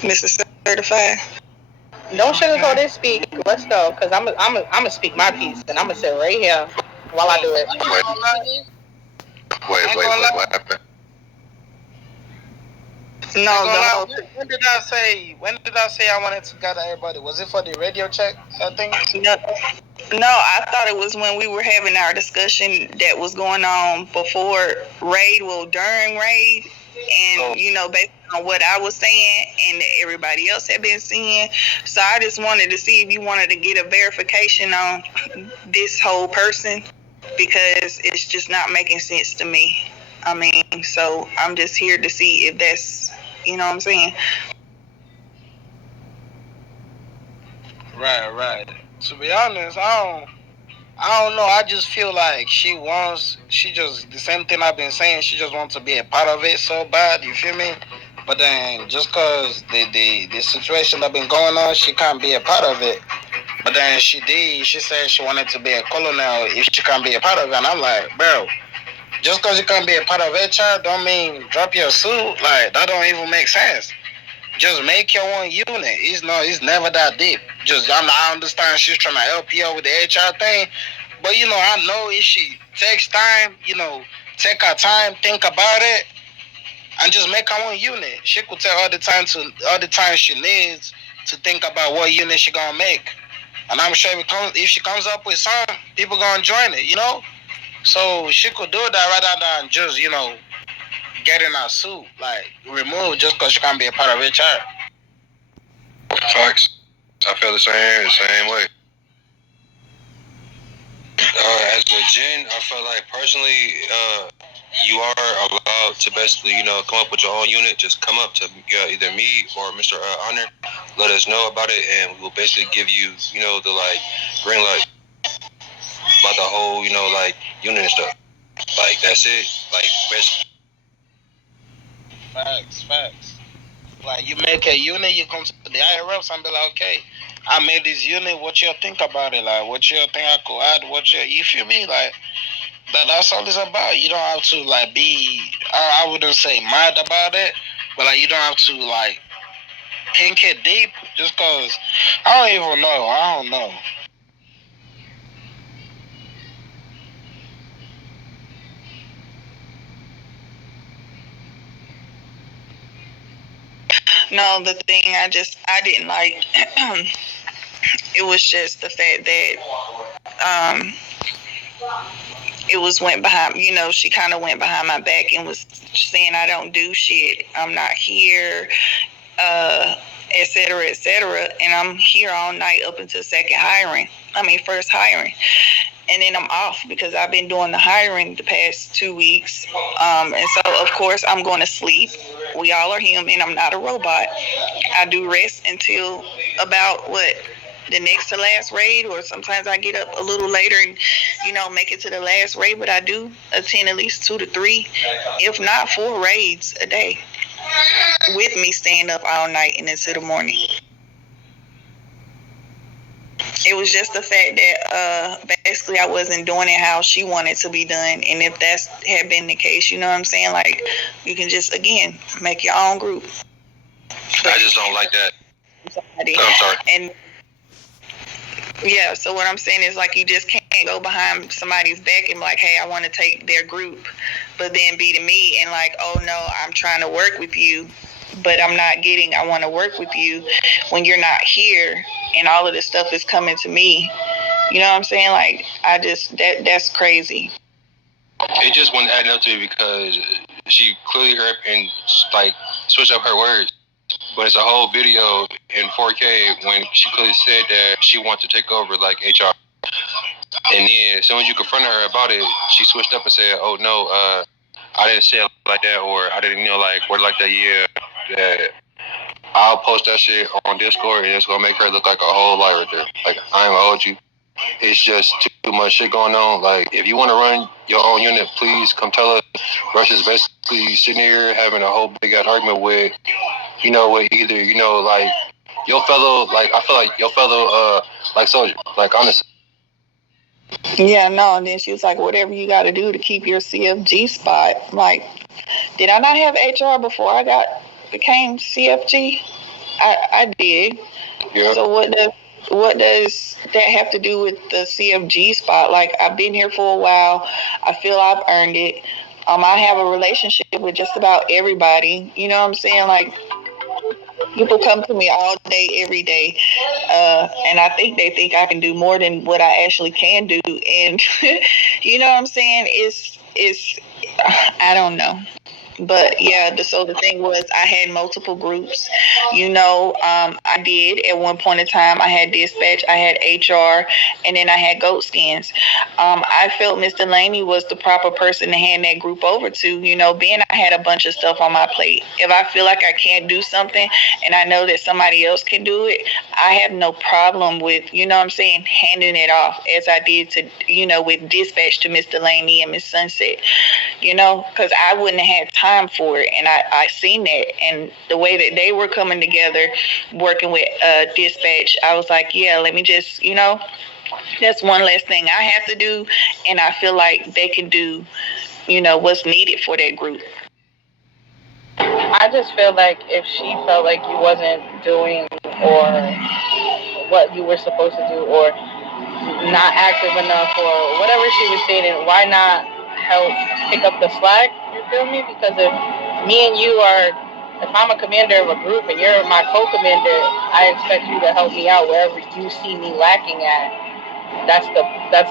Mr. Certified. Don't sugarcoat this. Speak. Let's go, cause I'm gonna speak my piece, and I'm gonna sit right here while I do it. Wait, what happened? No, when did I say? When did I say I wanted to gather everybody? Was it for the radio check? I think. No, I thought it was when we were having our discussion that was going on before raid, well, during raid, and based on what I was saying and that everybody else had been seeing. So I just wanted to see if you wanted to get a verification on this whole person, because it's just not making sense to me. I mean, so I'm just here to see if that's, you know what I'm saying? Right. To be honest, I don't know. I just feel like she just, the same thing I've been saying, she just wants to be a part of it so bad, you feel me? But then just cause the situation that been going on, she can't be a part of it. But then she said she wanted to be a colonel if she can't be a part of it. And I'm like, bro, just cause you can't be a part of HR don't mean drop your suit. Like, that don't even make sense. Just make your own unit. It's never that deep. I understand she's trying to help you out with the HR thing, but I know if she takes time, take her time, think about it, and just make her own unit. She could take all the time she needs to think about what unit she gonna make. And I'm sure if she comes up with some, people gonna join it. So she could do that rather than just get in her suit, like remove just because she can't be a part of HR. Facts. I feel the same way. As a gen, I feel like personally, you are allowed to basically, come up with your own unit. Just come up to either me or Mr. Honor, let us know about it, and we will basically give you, the green light about the whole, unit and stuff. Like, that's it. Like, basically. Facts. Like, you make a unit, you come to the IRFs and be like, okay, I made this unit. What you think about it? Like, what you think I could add? You feel me? Like, that's all it's about. You don't have to be. I wouldn't say mad about it, but you don't have to think it deep just cause. I don't even know. I don't know. No, the thing I didn't like, it was just the fact that it was went behind, she kind of went behind my back and was saying I don't do shit, I'm not here, et cetera, and I'm here all night up until first hiring. And then I'm off because I've been doing the hiring the past 2 weeks. And so, of course, I'm going to sleep. We all are human. I'm not a robot. I do rest until about, the next to last raid, or sometimes I get up a little later and, make it to the last raid. But I do attend at least 2 to 3, if not 4 raids a day, with me staying up all night and into the morning. It was just the fact that basically I wasn't doing it how she wanted to be done. And if that had been the case, you know what I'm saying? Like, you can just, again, make your own group. I just don't like that. I'm sorry. And yeah, so what I'm saying is, you just can't go behind somebody's back and be like, hey, I want to take their group, but then be to me and oh no, I'm trying to work with you, but I'm not getting, I want to work with you when you're not here and all of this stuff is coming to me. You know what I'm saying? That's crazy. It just wasn't adding up to me because she clearly heard and switched up her words. But it's a whole video in 4K when she clearly said that she wants to take over HR. And then as soon as you confronted her about it, she switched up and said, oh no, I didn't say it like that, or I didn't word like that. Yeah, that I'll post that shit on Discord and it's gonna make her look like a whole lie right there. I ain't gonna hold you. It's just too much shit going on. If you want to run your own unit, please come tell us. Rush is basically sitting here having a whole big ass argument with, with either, your fellow, I feel like your fellow, soldier, honestly. Yeah, no, and then she was like, whatever you got to do to keep your CFG spot. Did I not have HR before I became CFG? I did. Yeah. So what does that have to do with the CFG spot? Like, I've been here for a while. I feel I've earned it. I have a relationship with just about everybody. You know what I'm saying? Like, people come to me all day, every day, and I think they think I can do more than what I actually can do. And you know what I'm saying? It's I don't know. But yeah, so the thing was, I had multiple groups. I did at one point in time. I had dispatch, I had HR, and then I had goat skins. I felt Miss Delaney was the proper person to hand that group over to. Being I had a bunch of stuff on my plate. If I feel like I can't do something, and I know that somebody else can do it, I have no problem with, handing it off, as I did to, with dispatch to Miss Delaney and Miss Sunset. Because I wouldn't have had time for it. And I seen that. And the way that they were coming together, working with dispatch, I was like, yeah, let me just, that's one less thing I have to do. And I feel like they can do, what's needed for that group. I just feel like if she felt like you wasn't doing or what you were supposed to do, or not active enough, or whatever she was saying, why not help pick up the slack? You feel me? Because if I'm a commander of a group and you're my co-commander, I expect you to help me out wherever you see me lacking at. That's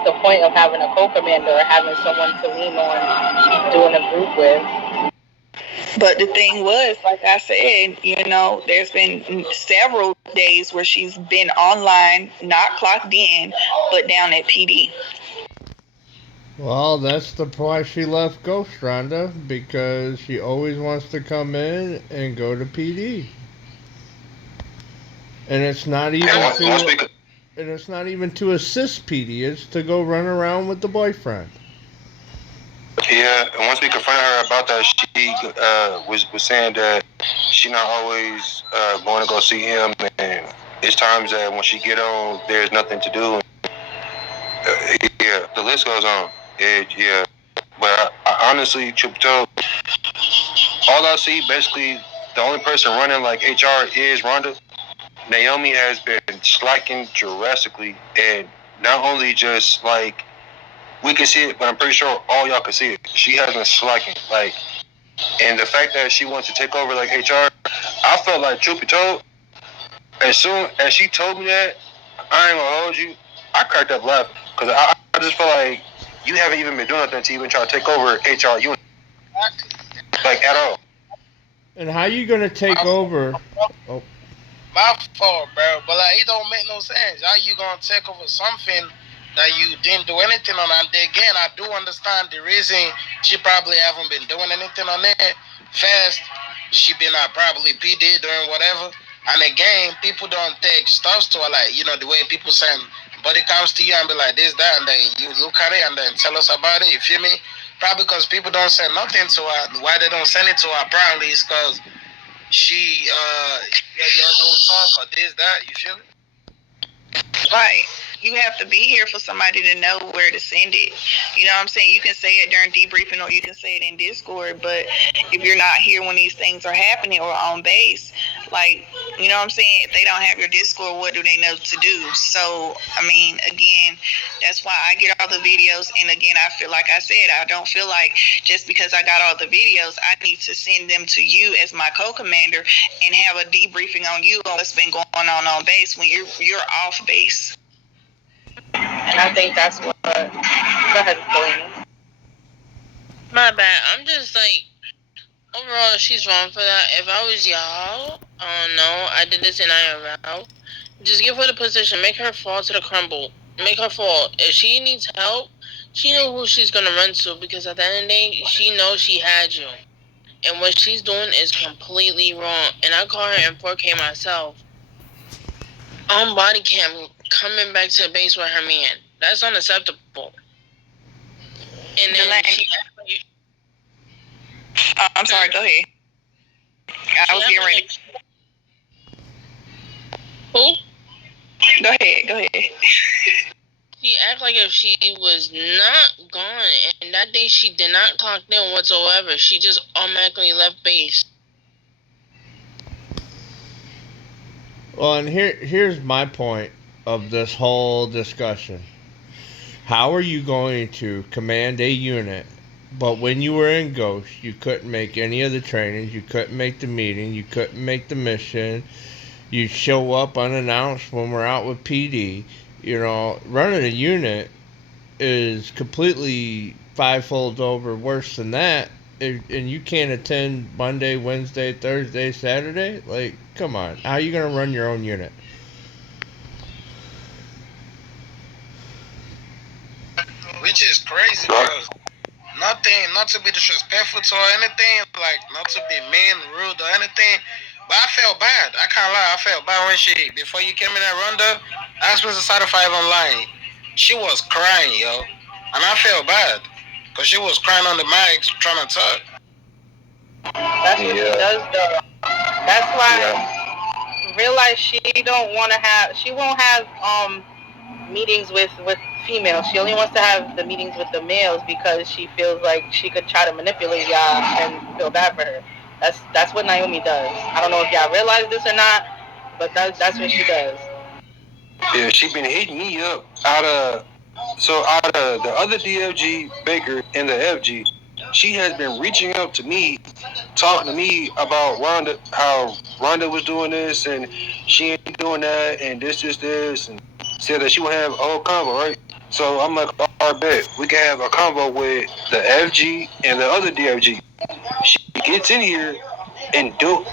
the point of having a co-commander, or having someone to lean on, doing a group with. But the thing was, like I said, there's been several days where she's been online, not clocked in, but down at PD. Well, that's why she left Ghost, Rhonda, because she always wants to come in and go to PD. And it's not even to assist PD, it's to go run around with the boyfriend. Yeah, and once we confronted her about that, she was saying that she not always going to go see him, and it's times that when she get on, there's nothing to do. Yeah, the list goes on. Yeah, but I honestly, truth be told, all I see, basically, the only person running like HR is Rhonda. Naomi has been slacking drastically, and not only just like we can see it, but I'm pretty sure all y'all can see it. She has been slacking, like, and the fact that she wants to take over like HR, I felt like, truth be told, as soon as she told me that, I ain't gonna hold you, I cracked up laughing, because I just feel like you haven't even been doing nothing to even try to take over HR unit, like, at all. And how you gonna take over? Oh. My fault, bro. But like, it don't make no sense. How you gonna take over something that you didn't do anything on? And again, I do understand the reason she probably haven't been doing anything on that. Fast, she been probably PD doing whatever. And again, people don't take stuff to her, like, the way people send body counts to you and be like this, that, and then you look at it and then tell us about it. You feel me? Probably because people don't send nothing to her. Why they don't send it to her probably is because she y'all don't talk or this, that, you feel me? Right. You have to be here for somebody to know where to send it. You know what I'm saying? You can say it during debriefing, or you can say it in Discord, but if you're not here when these things are happening or on base, like, you know what I'm saying? If they don't have your Discord, what do they know to do? So, I mean, again, that's why I get all the videos. And again, I feel like I said, I don't feel like just because I got all the videos, I need to send them to you as my co-commander and have a debriefing on you on what's been going on base when you're off base. And I think that's what. Go ahead, Delaney. My bad. I'm just like, overall, she's wrong for that. If I was y'all, I don't know, I did this in IRL. Just give her the position. Make her fall to the crumble. Make her fall. If she needs help, she knows who she's going to run to, because at the end of the day, she knows she had you. And what she's doing is completely wrong. And I call her in 4K myself. On body cam, coming back to the base with her man. That's unacceptable. And then I'm sorry, go ahead. I was getting ready. Who? Go ahead. She act like if she was not gone, and that day she did not clock in whatsoever. She just automatically left base. Well, and here's my point of this whole discussion. How are you going to command a unit, but when you were in Ghost, you couldn't make any of the trainings, you couldn't make the meeting, you couldn't make the mission, you show up unannounced when we're out with PD. You know, running a unit is completely fivefold over worse than that. And you can't attend Monday, Wednesday, Thursday, Saturday? Like, come on. How are you going to run your own unit? Which is crazy because nothing, not to be disrespectful to or anything, like not to be mean, rude or anything. But I felt bad. I can't lie. I felt bad when before you came in that Ronda, I was Mr. Certified Online. She was crying, yo. And I felt bad. Because she was crying on the mic trying to talk. That's what she does, though. That's why realize she won't have meetings with females. She only wants to have the meetings with the males because she feels like she could try to manipulate y'all and feel bad for her. That's what Naomi does. I don't know if y'all realize this or not, but that's what she does. Yeah, she been hitting me up out of the other DFG Baker and the FG. She has been reaching out to me, talking to me about Ronda, how Ronda was doing this and she ain't doing that and this, and said that she would have a whole combo, right? So I'm like, all right, bet. We can have a combo with the FG and the other DFG. She gets in here and don't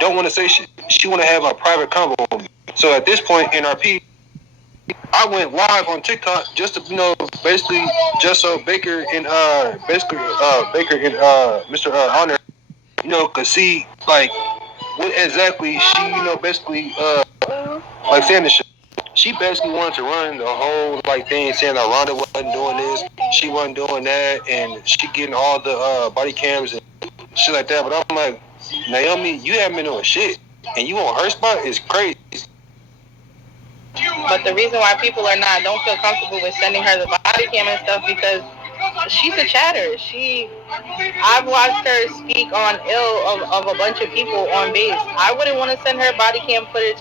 want to say shit. She want to have a private combo with me. So at this point in RP, I went live on TikTok just to, basically just so Baker and Mr. Honor, could see like what exactly she, basically like saying this shit. She basically wanted to run the whole thing, saying that Ronda wasn't doing this, she wasn't doing that, and she getting all the body cams and shit like that. But I'm like, Naomi, you haven't been doing shit, and you on her spot is crazy. But the reason why people don't feel comfortable with sending her the body cam and stuff because she's a chatter. I've watched her speak on ill of a bunch of people on base. I wouldn't want to send her body cam footage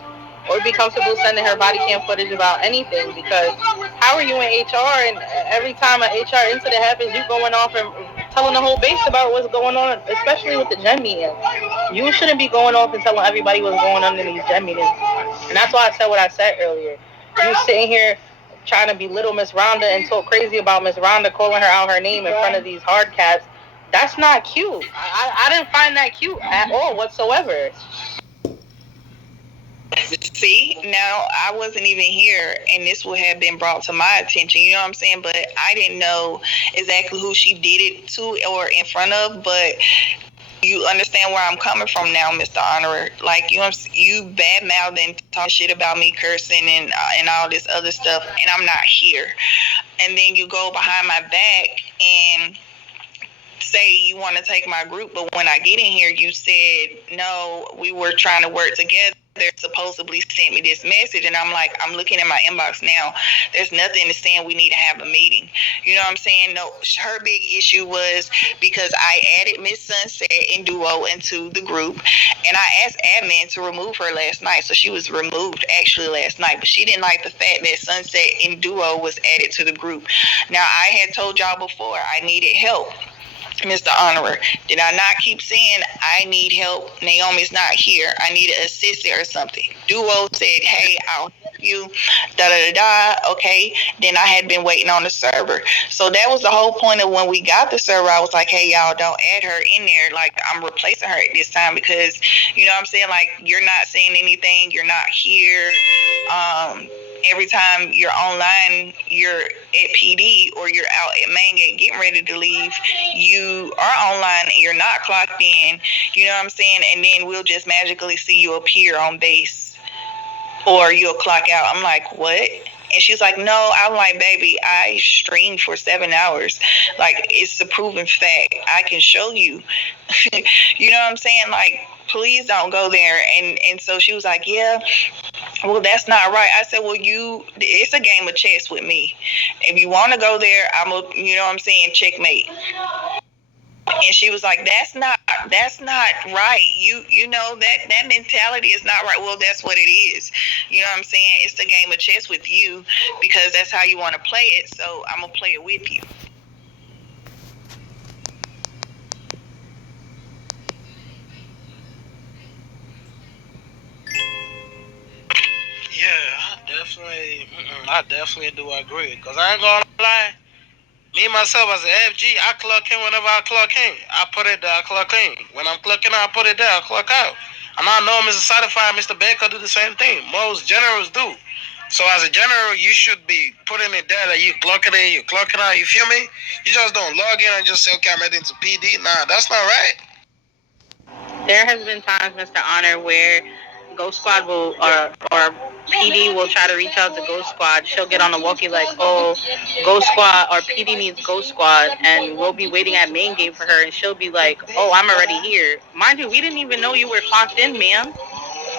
or be comfortable sending her body cam footage about anything because how are you in HR and every time an HR incident happens, you going off and telling the whole base about what's going on, especially with the gen meeting. You shouldn't be going off and telling everybody what's going on in these gen meetings. And that's why I said what I said earlier. You sitting here trying to belittle Miss Ronda and talk crazy about Miss Ronda, calling her out her name in front of these hard cats. That's not cute. I didn't find that cute at all whatsoever. See, now I wasn't even here, and this would have been brought to my attention. You know what I'm saying? But I didn't know exactly who she did it to or in front of. But you understand where I'm coming from now, Mr. Honorer. Like you bad-mouthed and talk shit about me, cursing and all this other stuff, and I'm not here. And then you go behind my back and say you want to take my group, but when I get in here, you said no. We were trying to work together. Supposedly sent me this message, and I'm like, I'm looking at my inbox now. There's nothing to saying we need to have a meeting. You know what I'm saying? No, her big issue was because I added Miss Sunset and Duo into the group, and I asked admin to remove her last night, so she was removed actually last night. But she didn't like the fact that Sunset and Duo was added to the group. Now I had told y'all before I needed help. Mr. Honorer, did I not keep saying I need help? Naomi's not here. I need an assistant or something. Duo said, hey, I'll help you. Okay. Then I had been waiting on the server. So that was the whole point of when we got the server. I was like, hey, y'all, don't add her in there. Like, I'm replacing her at this time because, you know what I'm saying? Like, you're not saying anything. You're not here. Every time you're online, you're at PD or you're out at main gate getting ready to leave, you are online and you're not clocked in, you know what I'm saying? And then we'll just magically see you appear on base or you'll clock out. I'm like, what? And she's like, no. I'm like, baby, I streamed for 7 hours. Like, it's a proven fact. I can show you. You know what I'm saying? Like, please don't go there. And so she was like, yeah, well, that's not right. I said, well, it's a game of chess with me. If you want to go there, you know what I'm saying, checkmate. And she was like, that's not right. You know that mentality is not right. Well, that's what it is. You know what I'm saying? It's the game of chess with you because that's how you want to play it. So I'm gonna play it with you. Yeah, I definitely do agree. Cause I ain't gonna lie, me myself as an FG, I clock in whenever I clock in. I put it there, I clock in. When I'm clocking out, I put it there, I clock out. And I know Mr. Certified, Mr. Baker do the same thing. Most generals do. So as a general, you should be putting it there that you clock it in, you clock it out. You feel me? You just don't log in and just say, okay, I'm heading to PD. Nah, that's not right. There has been times, Mr. Honor, where Ghost Squad will or PD will try to reach out to Ghost Squad. She'll get on the walkie like, oh, Ghost Squad or PD needs Ghost Squad, and we'll be waiting at main gate for her, and she'll be like, oh, I'm already here. Mind you, we didn't even know you were clocked in, ma'am.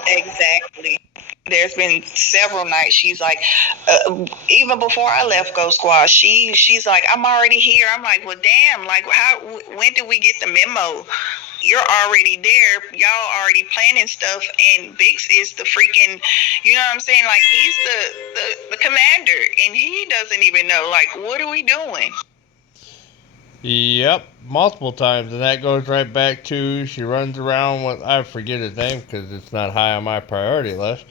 Exactly. There's been several nights she's like, even before I left Ghost Squad, she's like, I'm already here. I'm like, well, damn, like when did we get the memo? You're already there. Y'all already planning stuff, and Bix is the freaking, you know what I'm saying? Like, he's the commander, and he doesn't even know. Like, what are we doing? Yep, multiple times, and that goes right back to she runs around with, I forget his name because it's not high on my priority list,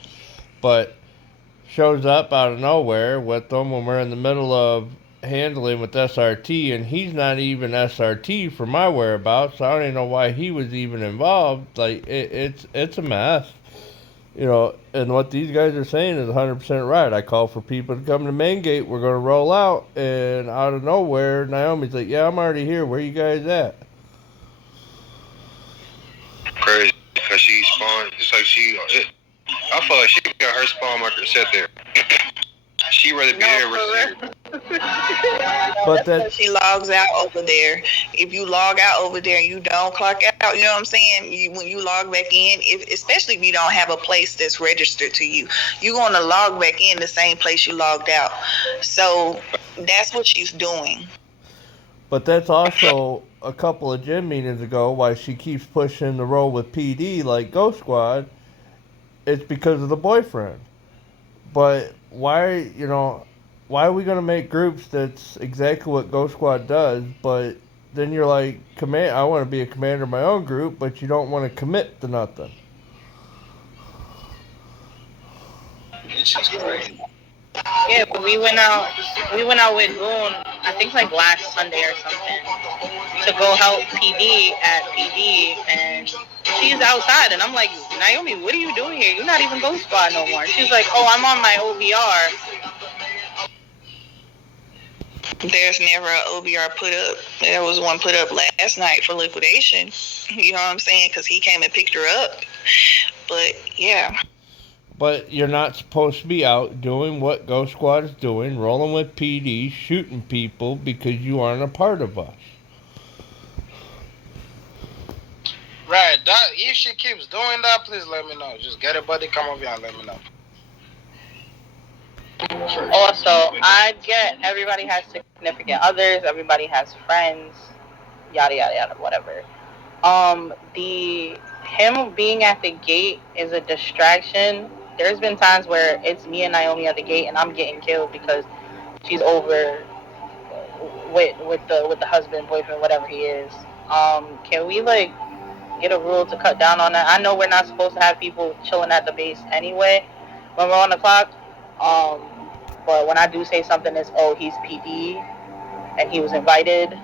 but shows up out of nowhere with them when we're in the middle of handling with SRT, and he's not even SRT for my whereabouts, so I don't even know why he was even involved. Like, it's a mess. You know, and what these guys are saying is 100% right. I call for people to come to main gate. We're going to roll out. And out of nowhere, Naomi's like, yeah, I'm already here. Where you guys at? Crazy. Because she spawned. It's like I feel like she got her spawn marker set there. She rather be there versus here. But that she logs out over there. If you log out over there and you don't clock out, you know what I'm saying? When you log back in, especially if you don't have a place that's registered to you, you're going to log back in the same place you logged out. So that's what she's doing. But that's also a couple of gym meetings ago why she keeps pushing the role with PD like Ghost Squad. It's because of the boyfriend. But why, why are we going to make groups that's exactly what Ghost Squad does, but then you're like, I want to be a commander of my own group, but you don't want to commit to nothing. It's just crazy. Yeah, we went out with Boone, I think like last Sunday or something, to go help PD at PD, and she's outside, and I'm like, Naomi, what are you doing here? You're not even Ghost Squad no more. She's like, oh, I'm on my OBR. There's never an OBR put up. There was one put up last night for liquidation. You know what I'm saying? Because he came and picked her up. But, yeah. But you're not supposed to be out doing what Ghost Squad is doing, rolling with PD, shooting people because you aren't a part of us. Right. If she keeps doing that, please let me know. Just get a buddy, come over here and let me know. Also, I get everybody has significant others, everybody has friends, yada yada yada, whatever. Him being at the gate is a distraction. There's been times where it's me and Naomi at the gate, and I'm getting killed because she's over with the husband, boyfriend, whatever he is. Can we like get a rule to cut down on that? I know we're not supposed to have people chilling at the base anyway when we're on the clock. But when I do say something, it's he's PD and he was invited.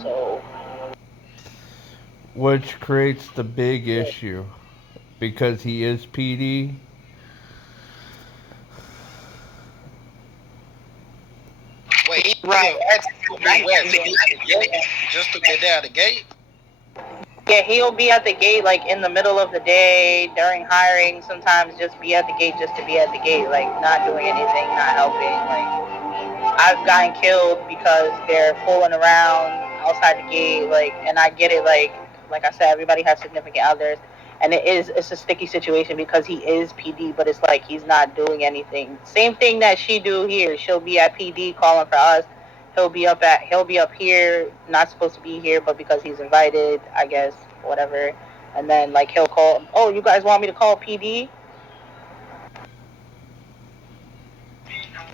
So. Which creates the big issue because he is PD. Wait, right? Just to get there at the gate. Yeah, he'll be at the gate like in the middle of the day during hiring. Sometimes just be at the gate just to be at the gate, like not doing anything, not helping. Like I've gotten killed because they're fooling around outside the gate, like, and I get it. Like I said, everybody has significant others, and it's a sticky situation because he is PD, but it's like he's not doing anything. Same thing that she do here. She'll be at PD calling for us, he'll be up here, not supposed to be here, but because he's invited, I guess, whatever. And then like he'll call, oh, you guys want me to call PD?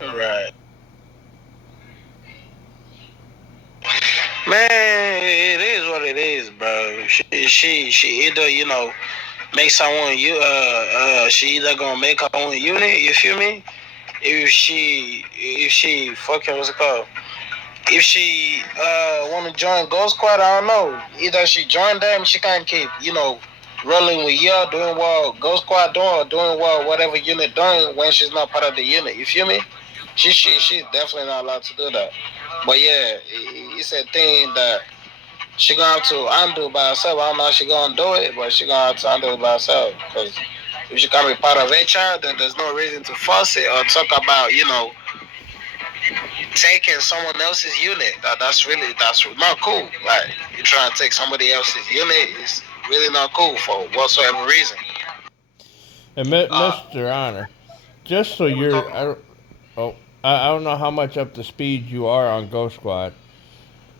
Right. Man, it is what it is, bro. She either make someone she either gonna make her own unit. You feel me? If she fucking what's it called? If she want to join Ghost Squad, I don't know. Either she join them, she can keep rolling with you, doing what Ghost Squad doing, or doing what whatever unit doing when she's not part of the unit. You feel me? She's definitely not allowed to do that. But yeah, it's a thing that she gonna have to undo by herself. I don't know how she gonna do it, but she gonna have to undo it by herself. Because if she can be part of HR, then there's no reason to force it or talk about taking someone else's unit. That's not cool. Like you're trying to take somebody else's unit is really not cool for whatsoever reason. And Mr. Honor, just so I don't know how much up to speed you are on Ghost Squad.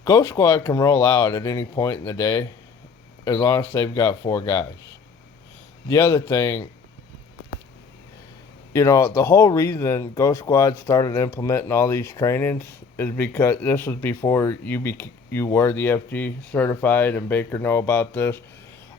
Ghost Squad can roll out at any point in the day as long as they've got 4 guys. The other thing, the whole reason Ghost Squad started implementing all these trainings is because this was before you were the FG certified, and Baker know about this.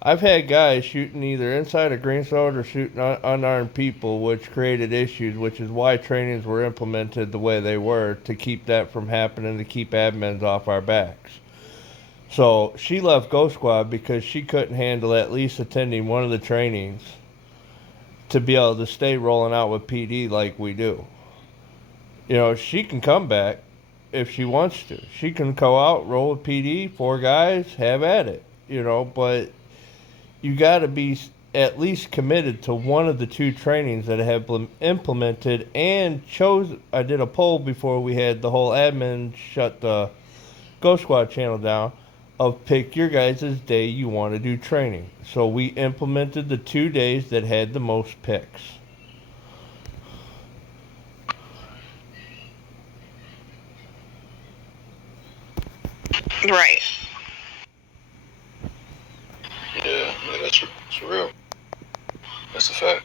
I've had guys shooting either inside of Green Sword or shooting unarmed people, which created issues, which is why trainings were implemented the way they were, to keep that from happening, to keep admins off our backs. So she left Ghost Squad because she couldn't handle at least attending one of the trainings to be able to stay rolling out with PD like we do. She can come back if she wants to. She can go out, roll with PD, 4 guys, have at it. But you got to be at least committed to one of the 2 trainings that have been implemented and chose. I did a poll before we had the whole admin shut the Ghost Squad channel down of pick your guys' day you want to do training. So we implemented the 2 days that had the most picks. Right. Yeah, that's real. That's a fact.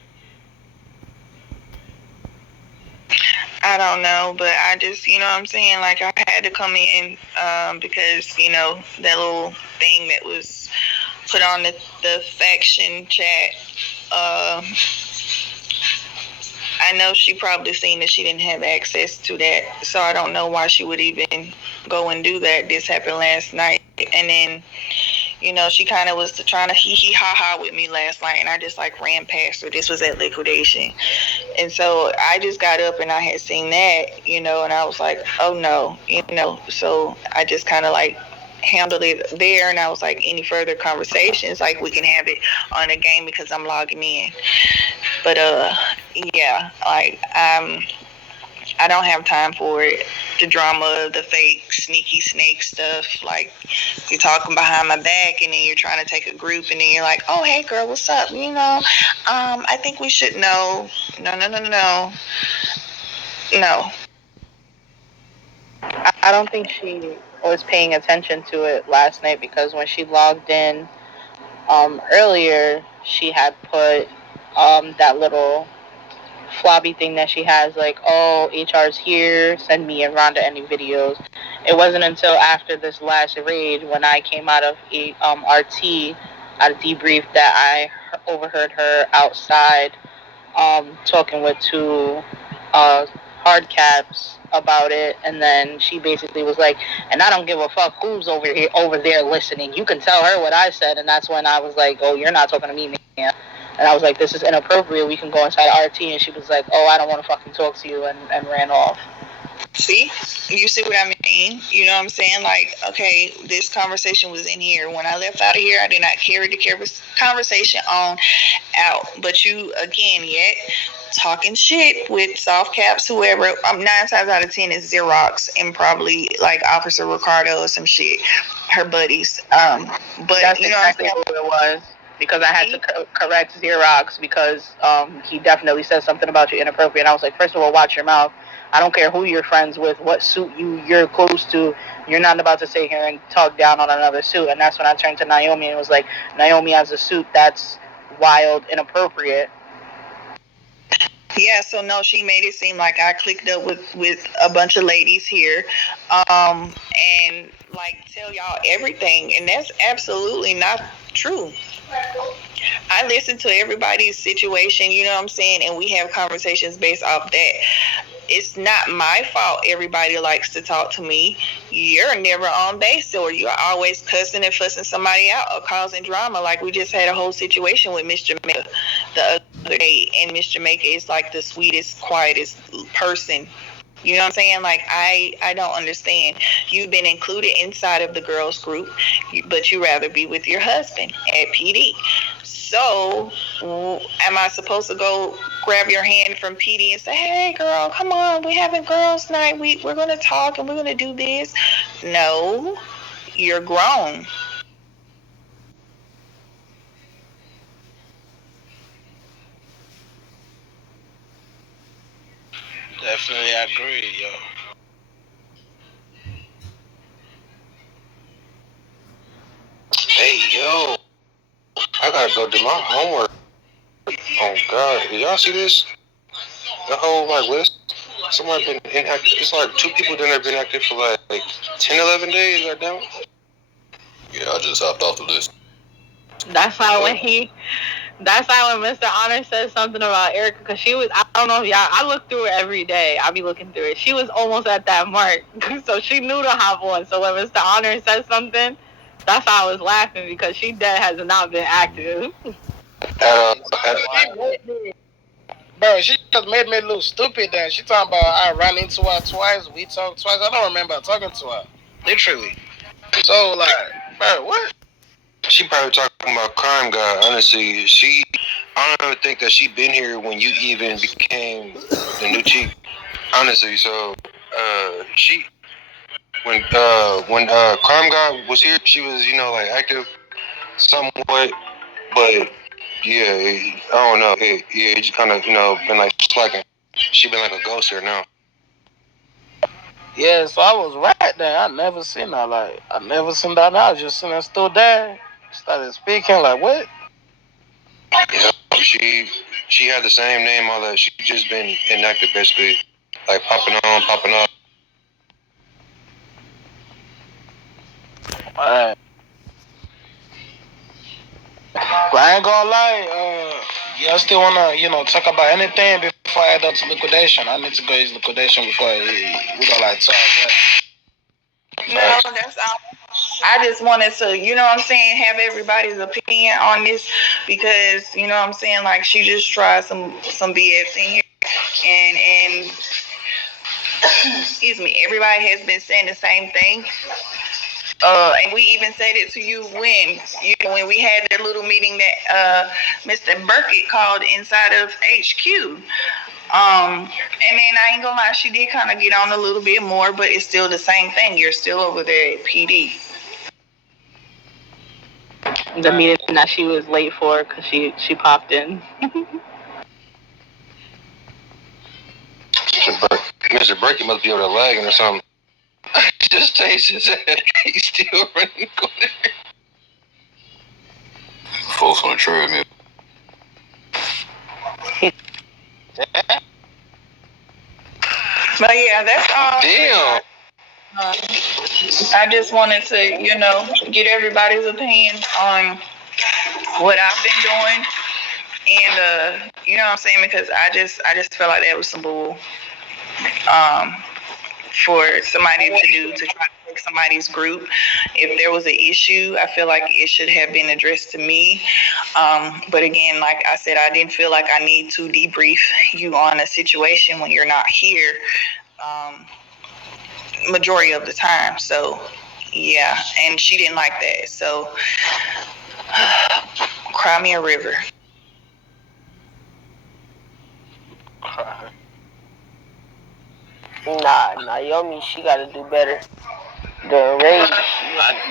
I don't know, but I just, what I'm saying, like, I had to come in because, that little thing that was put on the faction chat, I know she probably seen that she didn't have access to that, so I don't know why she would even go and do that. This happened last night, and then, she kind of was trying to hee ha ha with me last night, and I just ran past her. This was at liquidation, and so I just got up and I had seen that, and I was like, oh no, so I just kind of handled it there, and I was like, any further conversations, we can have it on the game because I'm logging in. But yeah, I don't have time for it. The drama, the fake sneaky snake stuff. You're talking behind my back, and then you're trying to take a group, and then you're like, oh, hey girl, what's up? I think we should know. No. I don't think she was paying attention to it last night, because when she logged in earlier, she had put that little flobby thing that she has, oh, HR's here, send me and Rhonda any videos. It wasn't until after this last raid, when I came out of RT at a debrief, that I overheard her outside talking with 2 hard caps about it, and then she basically was like, and I don't give a fuck who's over there listening. You can tell her what I said. And that's when I was like, oh, you're not talking to me, man. And I was like, this is inappropriate. We can go inside RT. And she was like, oh, I don't want to fucking talk to you, and ran off. See? You see what I mean? You know what I'm saying? Okay, this conversation was in here. When I left out of here, I did not carry the conversation on out. But you, again, yet talking shit with soft caps, whoever. 9 times out of 10 is Xerox and probably Officer Ricardo or some shit. Her buddies. But that's exactly who it was. because I had to correct Xerox because he definitely said something about you inappropriate. And I was like, first of all, watch your mouth. I don't care who you're friends with, what suit you're close to. You're not about to sit here and talk down on another suit. And that's when I turned to Naomi and was like, Naomi has a suit that's wild, inappropriate. Yeah, so no, she made it seem like I clicked up with a bunch of ladies here, and like tell y'all everything, and that's absolutely not true. I listen to everybody's situation, you know what I'm saying, and we have conversations based off that. It's not my fault everybody likes to talk to me. You're never on base, or you're always cussing and fussing somebody out or causing drama. Like we just had a whole situation with Miss Jamaica the other day, and Miss Jamaica is like the sweetest, quietest person. You know what I'm saying? Like, I don't understand. You've been included inside of the girls group, but you rather be with your husband at PD. So, am I supposed to go grab your hand from PD and say, hey, girl, come on, we're having girls' night. We're going to talk and we're going to do this? No, you're grown. Definitely agree, yo. Hey, yo, I gotta go do my homework. Oh God, did y'all see this? The whole like list. Someone been inactive. It's like 2 people that have been active for like 10, 11 days right now. Yeah, I just hopped off the list. That's why when Mr. Honor said something about Erica, because she was, I don't know if y'all, I look through it every day. I be looking through it. She was almost at that mark. So she knew to hop on. So when Mr. Honor said something, that's why I was laughing, because she dead has not been active. Bro, she just made me look stupid then. She talking about I ran into her twice, we talked twice. I don't remember talking to her. Literally. So like, bro, what? She probably talking about Crime God. Honestly, I don't even think that she been here when you even became the new chief. Honestly, so she when Crime God was here, she was like active somewhat, but yeah, I don't know. It just kind of been like slacking. She been like a ghost here now. Yeah, so I was right there. I never seen her. Like, I never seen that. I was just sitting there, stood there, started speaking. Like, what? Yeah, she had the same name, all that. She just been inactive, basically, like popping on, popping off. But I ain't gonna lie. Y'all still wanna, talk about anything before I head up to liquidation? I need to go use liquidation before we go like talk. Right? No, that's all. I just wanted to, you know what I'm saying, have everybody's opinion on this, because, you know what I'm saying, like, she just tried some BS in here, and excuse me, everybody has been saying the same thing. And we even said it to you when we had that little meeting that Mr. Burkett called inside of HQ. And then I ain't gonna lie, she did kind of get on a little bit more, but it's still the same thing. You're still over there at PD. The meeting that she was late for, because she popped in. Mr. Burkett must be over there lagging or something. Just taste his head. He's still running the corner. Folks on the treadmill. But yeah, that's all. Damn. I just wanted to, get everybody's opinion on what I've been doing, and you know what I'm saying, because I just felt like that was some bull. For somebody to do to try to take somebody's group. If there was an issue, I feel like it should have been addressed to me. But again, like I said, I didn't feel like I need to debrief you on a situation when you're not here majority of the time. So yeah, and she didn't like that. So cry me a river. Nah, Naomi, she gotta do better. The rage.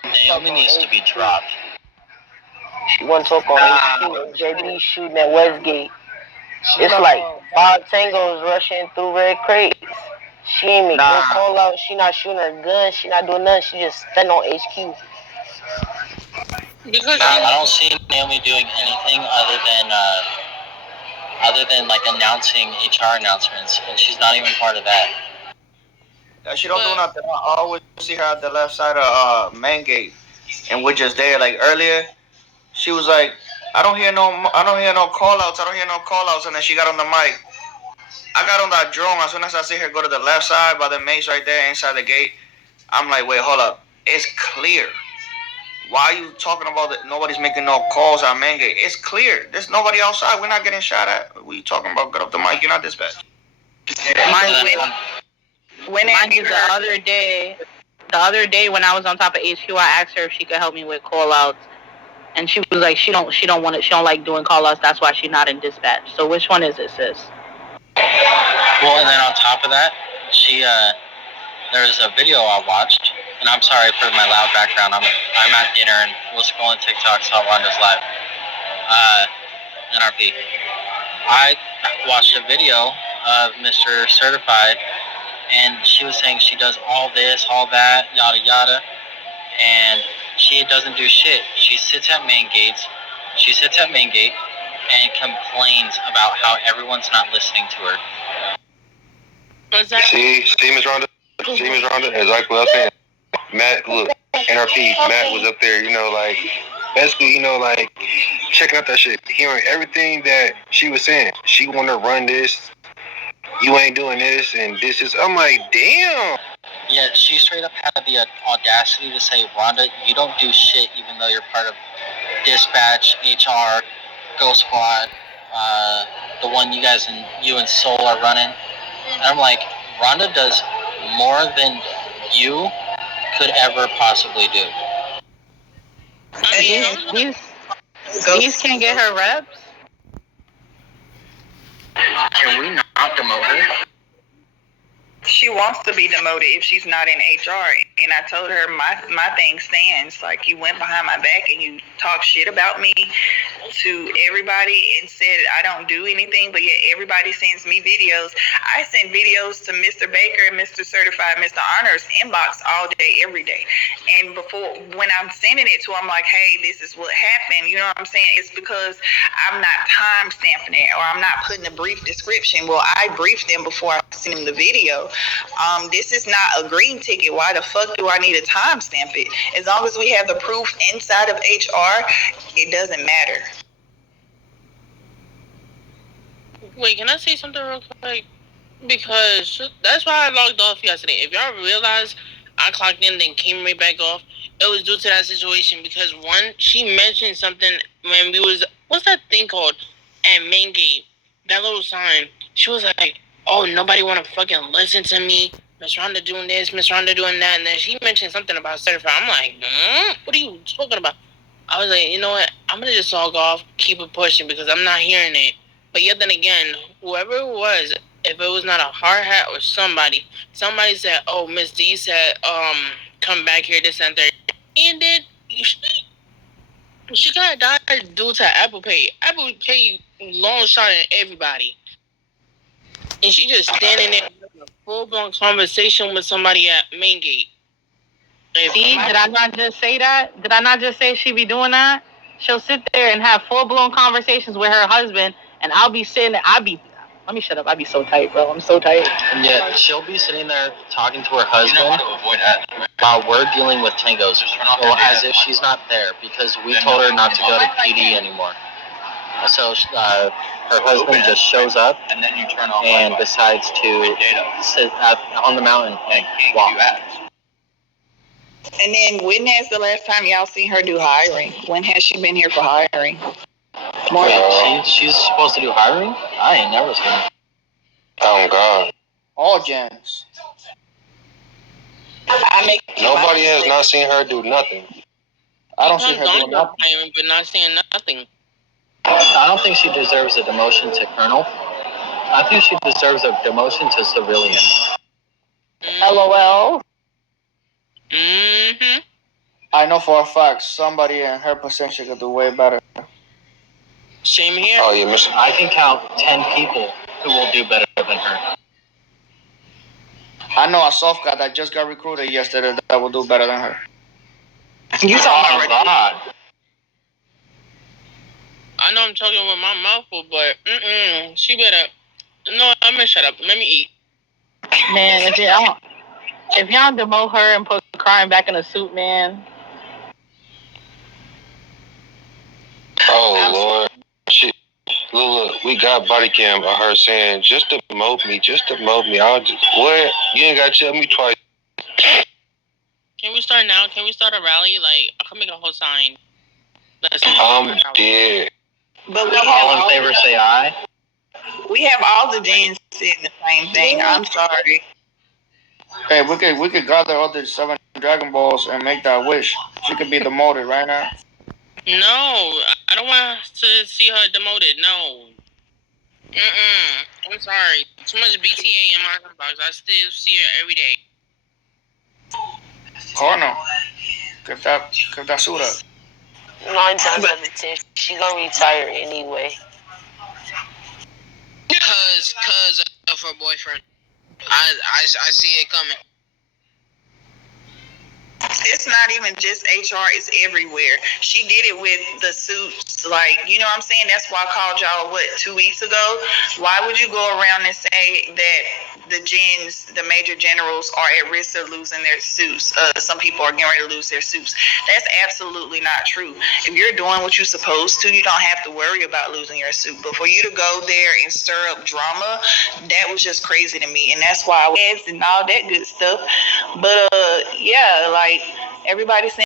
Naomi needs to be dropped. She want to talk on HQ. JB shooting at Westgate. It's like 5 tangos rushing through red crates. She ain't make no call out. She not shooting her gun. She not doing nothing. She just standing on HQ. Because I don't see Naomi doing anything other than like announcing HR announcements, and she's not even part of that. Yeah, she don't do nothing. I always see her at the left side of main gate, and we're just there. Like earlier, she was like, I don't hear no call outs. And then she got on the mic. I got on that drone. As soon as I see her go to the left side by the maze right there inside the gate, I'm like, wait, hold up. It's clear. Why are you talking about that? Nobody's making no calls at main gate. It's clear. There's nobody outside. We're not getting shot at. What are you talking about? Get off the mic. You're not dispatched. Mind you, the other day when I was on top of HQ, I asked her if she could help me with call outs, and she was like, she don't like doing call outs. That's why she's not in dispatch. So which one is it, sis? Well, and then on top of that, there's a video I watched, and I'm sorry for my loud background. I'm at dinner and was scrolling TikTok, saw Wanda's live. NRP. I watched a video of Mr. Certified, and she was saying she does all this, all that, yada yada, and she doesn't do shit. She sits at main gate and complains about how everyone's not listening to her. See, Ms. Rhonda, exactly what I was saying. Matt, look, NRP, Matt was up there, like, basically, like, checking out that shit, hearing everything that she was saying. She want to run this, you ain't doing this, and this is, I'm like, damn. Yeah, she straight up had the audacity to say, Rhonda, you don't do shit even though you're part of dispatch, HR, Ghost Squad, the one you and Soul are running. And I'm like, Rhonda does more than you could ever possibly do. These can't get her reps. Can we not demote her? She wants to be demoted if she's not in HR. And I told her my thing stands. Like, you went behind my back and you talked shit about me to everybody and said I don't do anything, but yet everybody sends me videos. I send videos to Mr. Baker and Mr. Certified, Mr. Honors inbox all day, every day. And when I'm sending it to them, like, hey, this is what happened, you know what I'm saying? It's because I'm not time stamping it, or I'm not putting a brief description. Well, I briefed them before I sent them the video. This is not a green ticket. Why the fuck do I need to time stamp it? As long as we have the proof inside of HR, it doesn't matter. Wait, can I say something real quick? Because that's why I logged off yesterday. If y'all realize I clocked in then came right back off, it was due to that situation. Because one, she mentioned something when we was, what's that thing called? At main gate. That little sign. She was like, oh, nobody want to fucking listen to me. Miss Rhonda doing this, Miss Rhonda doing that. And then she mentioned something about certified. I'm like, what are you talking about? I was like, you know what? I'm going to just log off, keep it pushing because I'm not hearing it. But yet then again, whoever it was, if it was not a hard hat or somebody said, oh, Miss D said, come back here, this and that. And then she got died due to Apple Pay. Apple Pay long shot at everybody. And she just standing there having a full-blown conversation with somebody at main gate. See, did I not just say that? Did I not just say she be doing that? She'll sit there and have full-blown conversations with her husband, and I'll be sitting there, let me shut up. I'd be so tight, bro. I'm so tight. Yeah, she'll be sitting there talking to her husband while we're dealing with tangos. Well, as if she's not there because we told her not to go to PD anymore. So her husband just shows up and decides to sit on the mountain and walk. And then when has the last time y'all seen her do hiring? When has she been here for hiring? She's supposed to do hiring? I ain't never seen her. Oh, God. All gens. Nobody has not seen her do nothing. I don't see her doing nothing. Hiring, but not saying nothing. I don't think she deserves a demotion to colonel. I think she deserves a demotion to civilian. LOL. Mm-hmm. I know for a fact somebody in her position could do way better. Same here. Oh yeah, Miss. I can count 10 people who will do better than her. I know a soft guy that just got recruited yesterday that will do better than her. You talking about God. I know I'm talking with my mouth full, but she better. No, I'm gonna shut up. Let me eat. Man, if y'all demote her and put crying back in a suit, man. Oh Lord, shit. Look, we got body cam of her saying, "Just demote me, just demote me." What? You ain't gotta tell me twice. Can we start now? Can we start a rally? Like, I can make a whole sign. I'm dead. But we All have in favor say aye. we have all the gens saying the same thing. I'm sorry. Hey, we could gather all the 7 Dragon Balls and make that wish. She could be demoted right now. No, I don't want to see her demoted. No. I'm sorry. Too much BTA in my inbox. I still see her every day. Cardinal, give that suit up. 9 times out of 10, she gonna retire anyway. Cause of her boyfriend. I see it coming. It's not even just HR, it's everywhere. She did it with the suits, like, you know what I'm saying? That's why I called y'all, 2 weeks ago? Why would you go around and say that the major generals are at risk of losing their suits? Some people are getting ready to lose their suits. That's absolutely not true. If you're doing what you're supposed to, you don't have to worry about losing your suit. But for you to go there and stir up drama, that was just crazy to me. And that's why I was and all that good stuff. But yeah, like everybody saying